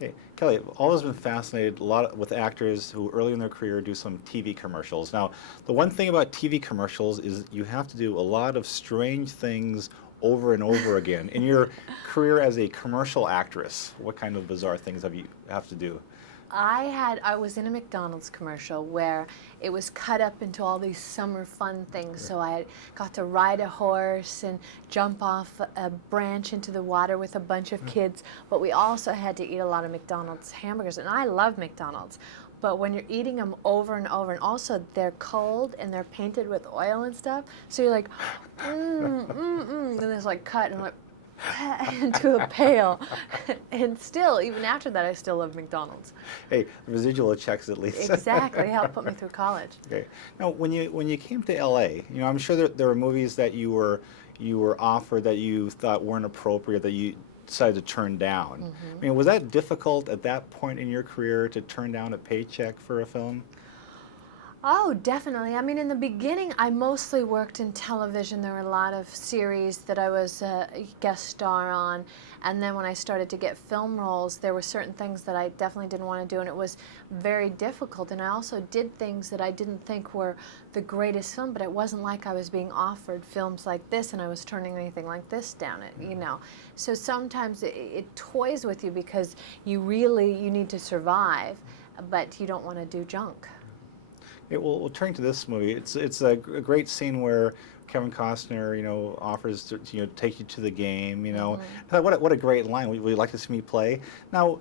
Okay, Kelly, I've always been fascinated a lot with actors who early in their career do some TV commercials. Now, the one thing about TV commercials is you have to do a lot of strange things over and over again. In your career as a commercial actress, what kind of bizarre things have you have to do? I was in a McDonald's commercial where it was cut up into all these summer fun things. So I got to ride a horse and jump off a branch into the water with a bunch of kids. But we also had to eat a lot of McDonald's hamburgers, and I love McDonald's. But when you're eating them over and over, and also they're cold and they're painted with oil and stuff, so you're like, and it's like cut and like into a pail. And still, even after that, I still love McDonald's. Hey, residual checks at least. Exactly, helped put me through college. Okay. Now, when you came to LA, I'm sure there were movies that you were offered that you thought weren't appropriate that you decided to turn down. I mean, was that difficult at that point in your career to turn down a paycheck for a film? Oh, definitely. I mean, in the beginning, I mostly worked in television. There were a lot of series that I was a guest star on. And then when I started to get film roles, there were certain things that I definitely didn't want to do, and it was very difficult. And I also did things that I didn't think were the greatest film, but it wasn't like I was being offered films like this and I was turning anything like this down, you know. So sometimes it toys with you because you need to survive, but you don't want to do junk. Yeah, well, turning to this movie, it's a great scene where Kevin Costner, offers to take you to the game. I thought, what a great line. Would you like to see me play? Now,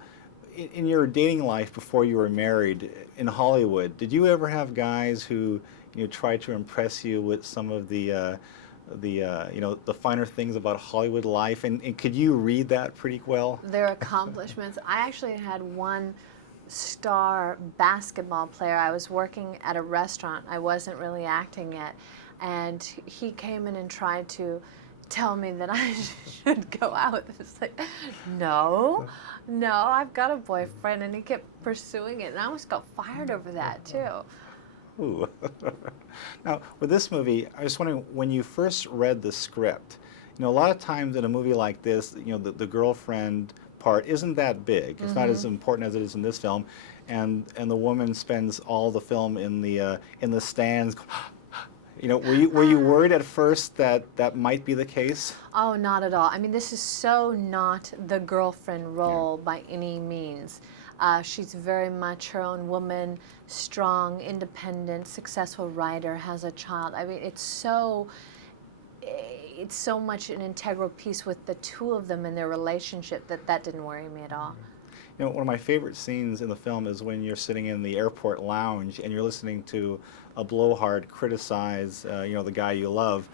in your dating life before you were married in Hollywood, did you ever have guys who tried to impress you with some of the finer things about Hollywood life, and could you read that pretty well? Their accomplishments. I actually had one star basketball player. I was working at a restaurant. I wasn't really acting yet. And he came in and tried to tell me that I should go out. It's like, no, I've got a boyfriend. And he kept pursuing it. And I almost got fired over that, too. Ooh. Now, with this movie, I was wondering, when you first read the script, a lot of times in a movie like this, the girlfriend part isn't that big. It's not as important as it is in this film, and the woman spends all the film in the stands. Were you worried at first that might be the case? Oh, not at all. I mean, this is so not the girlfriend role by any means. She's very much her own woman, strong, independent, successful writer, has a child. I mean, it's so much an integral piece with the two of them and their relationship that didn't worry me at all. One of my favorite scenes in the film is when you're sitting in the airport lounge and you're listening to a blowhard criticize, the guy you love.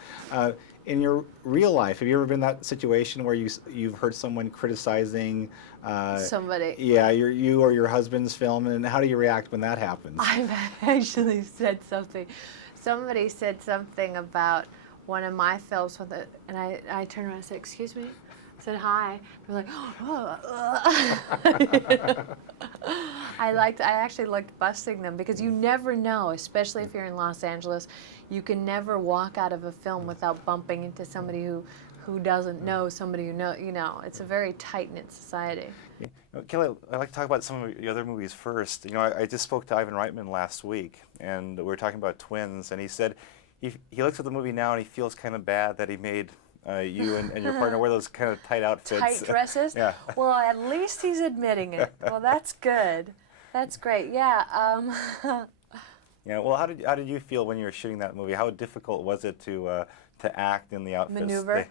In your real life, have you ever been in that situation where you've heard someone criticizing somebody? Yeah, you or your husband's film, and how do you react when that happens? I've actually said something. Somebody said something about one of my films and I turned around and said, "Excuse me?" I said, "Hi." They're like, "Oh." I actually liked busting them because you never know, especially if you're in Los Angeles, you can never walk out of a film without bumping into somebody who doesn't know somebody who know. It's a very tight-knit society. Yeah. Kelly, I'd like to talk about some of your other movies first. I just spoke to Ivan Reitman last week, and we were talking about Twins, and he said he looks at the movie now and he feels kind of bad that he made you and your partner wear those kind of tight outfits. Tight dresses? Yeah. Well, at least he's admitting it. Well, that's good. That's great. Yeah. Yeah. Well, how did you feel when you were shooting that movie? How difficult was it to act in the outfits? Maneuver?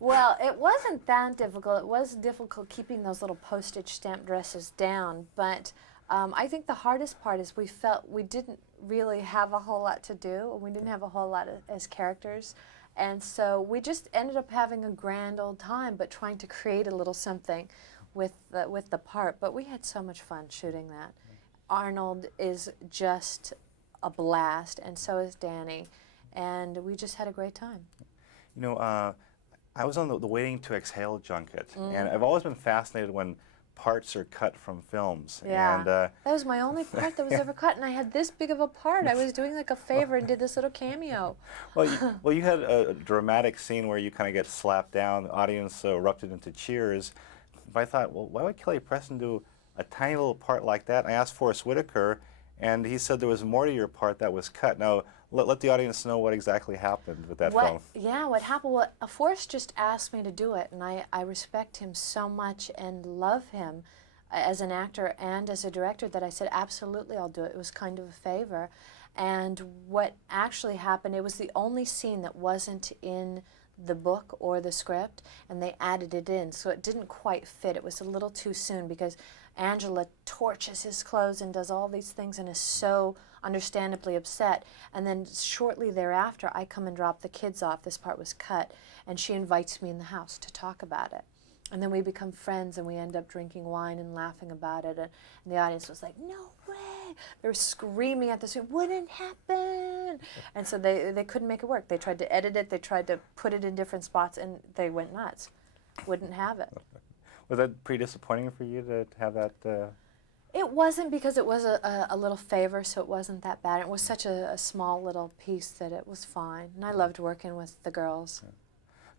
Well, it wasn't that difficult. It was difficult keeping those little postage stamp dresses down, but I think the hardest part is we felt we didn't really have a whole lot to do, and we didn't have a whole lot as characters, and so we just ended up having a grand old time, but trying to create a little something with the part. But we had so much fun shooting that. Arnold is just a blast, and so is Danny, and we just had a great time. I was on the Waiting to Exhale junket, and I've always been fascinated when parts are cut from films. Yeah, and, that was my only part that was ever cut, and I had this big of a part. I was doing like a favor and did this little cameo. Well, you had a dramatic scene where you kind of get slapped down. The audience erupted into cheers. but I thought, well, why would Kelly Preston do a tiny little part like that? And I asked Forrest Whitaker, and he said there was more to your part that was cut. Now, let the audience know what exactly happened with that film. Yeah, what happened? Well, Forrest just asked me to do it, and I respect him so much and love him as an actor and as a director that I said, absolutely, I'll do it. It was kind of a favor. And what actually happened, it was the only scene that wasn't in the book or the script, and they added it in, so it didn't quite fit. It was a little too soon because Angela torches his clothes and does all these things and is so understandably upset. And then shortly thereafter, I come and drop the kids off. This part was cut, and she invites me in the house to talk about it. And then we become friends, and we end up drinking wine and laughing about it. And the audience was like, "No way!" They were screaming at the screen, "Wouldn't happen!" And so they couldn't make it work. They tried to edit it. They tried to put it in different spots, and they went nuts. Wouldn't have it. Was that pretty disappointing for you to have that? It wasn't, because it was a little favor, so it wasn't that bad. It was such a small little piece that it was fine. And I loved working with the girls. Yeah.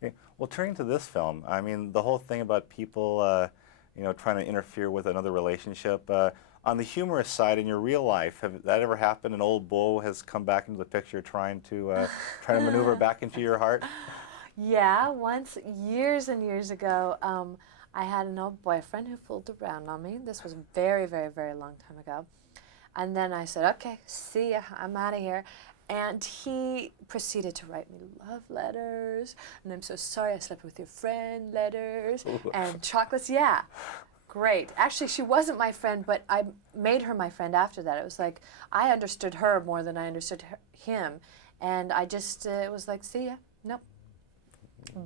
Okay. Well, turning to this film, I mean, the whole thing about people, you know, trying to interfere with another relationship. On the humorous side, in your real life, have that ever happened? An old beau has come back into the picture, trying to maneuver back into your heart. Yeah, once, years and years ago, I had an old boyfriend who fooled around on me. This was a very, very, very long time ago. And then I said, "Okay, see ya, I'm out of here." And he proceeded to write me love letters, and "I'm so sorry I slept with your friend" letters, and chocolates. Yeah, great. Actually, she wasn't my friend, but I made her my friend after that. It was like I understood her more than I understood him, and I just, it was like, "See ya, nope,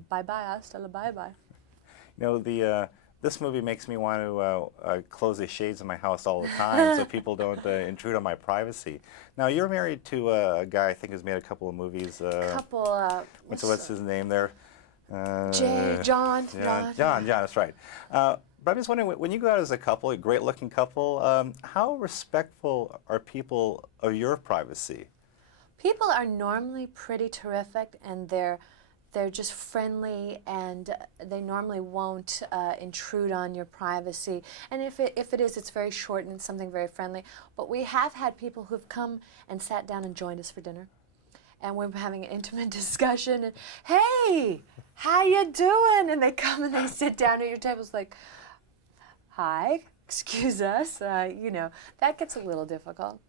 bye-bye, hasta la bye-bye." You know, this movie makes me want to close the shades in my house all the time so people don't intrude on my privacy. Now, you're married to a guy I think who's made a couple of movies. What's his name there? John. John, that's right. But I'm just wondering, when you go out as a couple, a great-looking couple, how respectful are people of your privacy? People are normally pretty terrific, and they're just friendly, and they normally won't intrude on your privacy. And if it is, it's very short and it's something very friendly. But we have had people who've come and sat down and joined us for dinner. And we're having an intimate discussion, and, "Hey, how you doing?" And they come and they sit down at your table. It's like, "Hi, excuse us." You know, that gets a little difficult.